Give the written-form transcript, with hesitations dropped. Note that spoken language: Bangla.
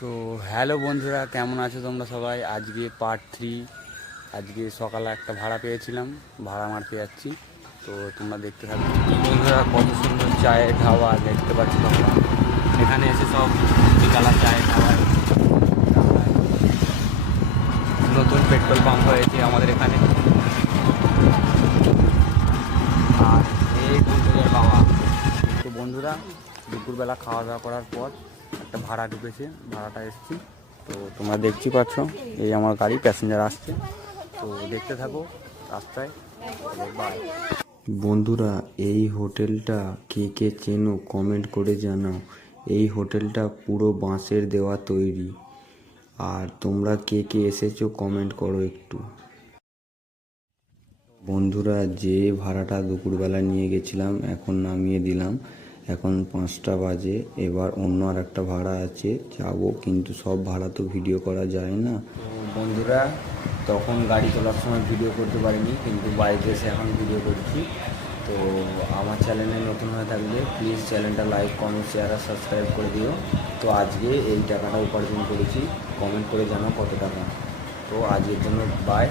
তো হ্যালো বন্ধুরা, কেমন আছো তোমরা সবাই? আজকে পার্ট 3। আজকে সকালে একটা ভাড়া পেয়েছিলাম, ভাড়া মারতে যাচ্ছি। তো তোমরা দেখতে থাকো। তো বন্ধুরা, কত সুন্দর চায়ের ঢাবা দেখতে পাচ্ছি তোমরা। এখানে এসে সব বিকালা চায়ের ঢাবায় নতুন পেট্রোল পাম্প হয়েছে আমাদের এখানে। আর এই বন্ধুদের বাবা। তো বন্ধুরা, দুপুরবেলা খাওয়া দাওয়া করার পর একটা ভাড়া ঢুকেছে, ভাড়াটা এসেছি। তো তোমরা দেখতেই পাচ্ছ, এই আমার গাড়ি, প্যাসেঞ্জার আসছে। তো দেখতে থাকো রাস্তায়। বাই। বন্ধুরা, এই হোটেলটা কে কে চেনো কমেন্ট করে জানাও। এই হোটেলটা পুরো বাঁশের দেওয়া তৈরি। আর তোমরা কে কে এসেছো কমেন্ট করো একটু। বন্ধুরা, যে ভাড়াটা দুপুরবেলা নিয়ে গেছিলাম এখন নামিয়ে দিলাম। এখন 5টা বাজে। এবার অন্য আর একটা ভাড়া আছে, যাবো, কিন্তু সব ভাড়া তো ভিডিও করা যায় না। তো বন্ধুরা, তখন গাড়ি তোলার সময় ভিডিও করতে পারিনি, কিন্তু বাড়িতে এসে এখন ভিডিও করছি। তো আমার চ্যানেলে নতুন হয়ে থাকলে প্লিজ চ্যানেলটা লাইক, কমেন্ট, শেয়ার আর সাবস্ক্রাইব করে দিও। তো আজকে এই টাকাটা উপার্জন করেছি, কমেন্ট করে জানাও কত টাকা। তো আজকের জন্য বাই।